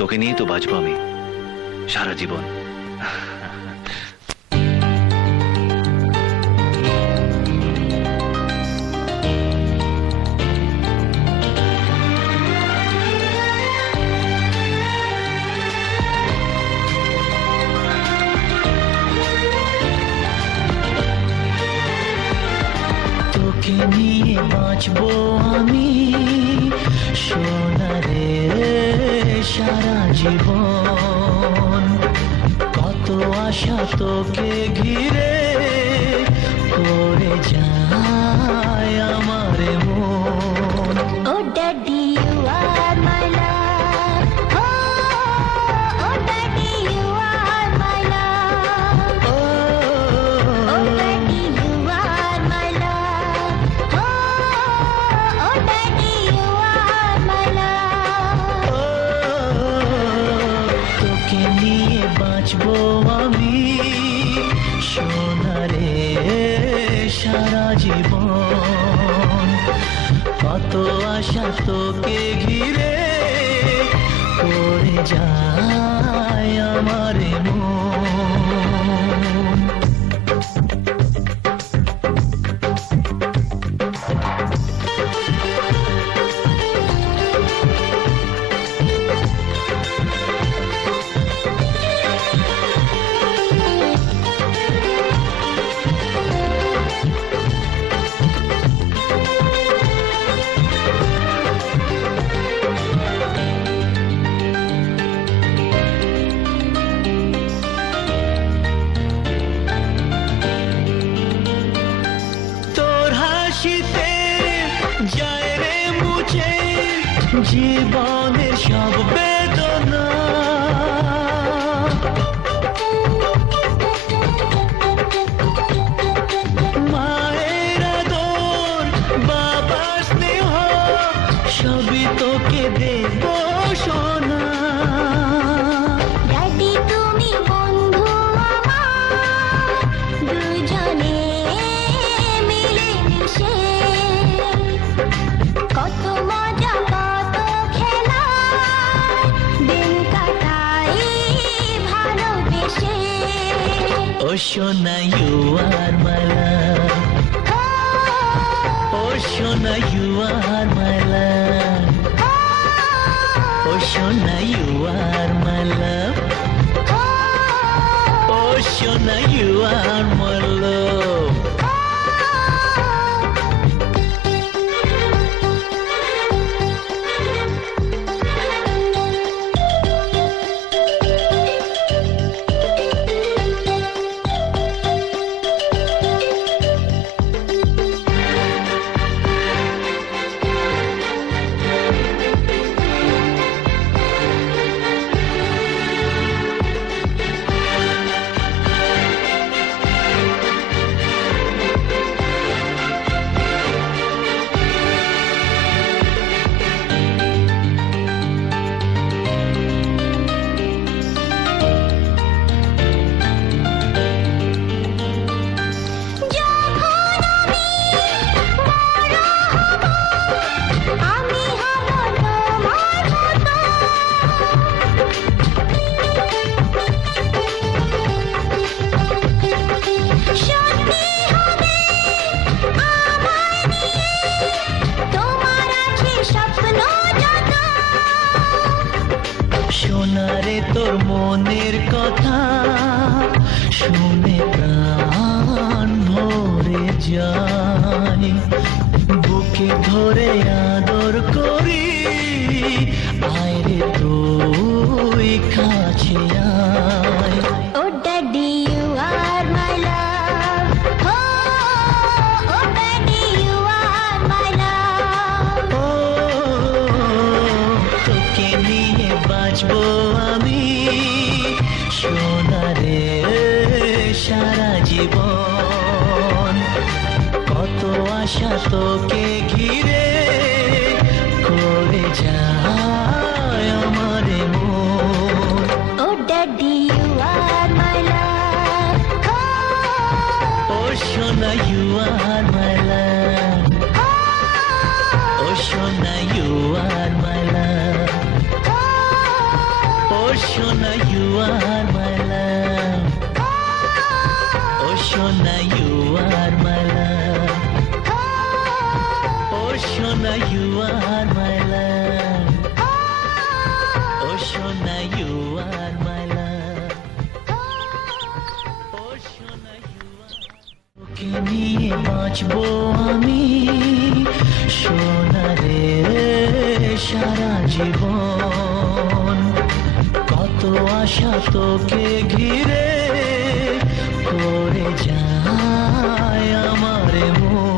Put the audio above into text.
তোকে নিয়ে তো বাঁচবো আমি সারা জীবন। তোকে নিয়ে বাঁচবো আমি সোনারে সারা জীবন। কত আশা তোকে ঘিরে করে যায় আমার মন। Oh daddy you are my love, oh daddy you are my love, oh daddy you are my love, oh daddy you are my love. তোকে নিয়ে বাঁচবো আমি সোনারে সারা জীবন। কত আশা তোকে ঘিরে করে যায় আমার মন। যায় রে মুছে জীবনের সব বেদনা। মায়ের আদর বাবার স্নেহ সবই তোকে দেব সোনা। ড্যাডি তুমি বন্ধু আমার, দুজনে মিলে মিশে কত মজা কত খেলা দিন কাটাই ভালোবেসে। ও সোনা ইউ আর মাই লাভ, ও সোনা ইউ আর মাই লাভ, ও সোনা ইউ আর মাই লাভ, ও সোনা ইউ আর মাই লাভ। সোনারে তোর মনের কথা শুনে প্রাণ ভরে যায়, বুকে ধরে আদর করি আয় রে তুই কাছে আয়। Oh daddy you are my love, oh daddy you are my love. ও তোকে নিয়ে বাঁচবো আমি সোনারে সারা জীবন। কত আশা তোকে ঘিরে করে যায় আমার মন। Oh daddy you are my love, ও সোনা ইউ আর মাই লাভ, ও সোনা ইউ আর মাই লাভ, ও সোনা ইউ আর মাই লাভ, ও সোনা ইউ আর মাই লাভ, ও সোনা ইউ আর মাই লাভ, ও সোনা ইউ আর মাই লাভ, ও সোনা ইউ আর। তোকে নিয়ে বাঁচবো আমি সোনা রে সারা জীবন, কত আশা তোকে ঘিরে করে যায় আমার মন।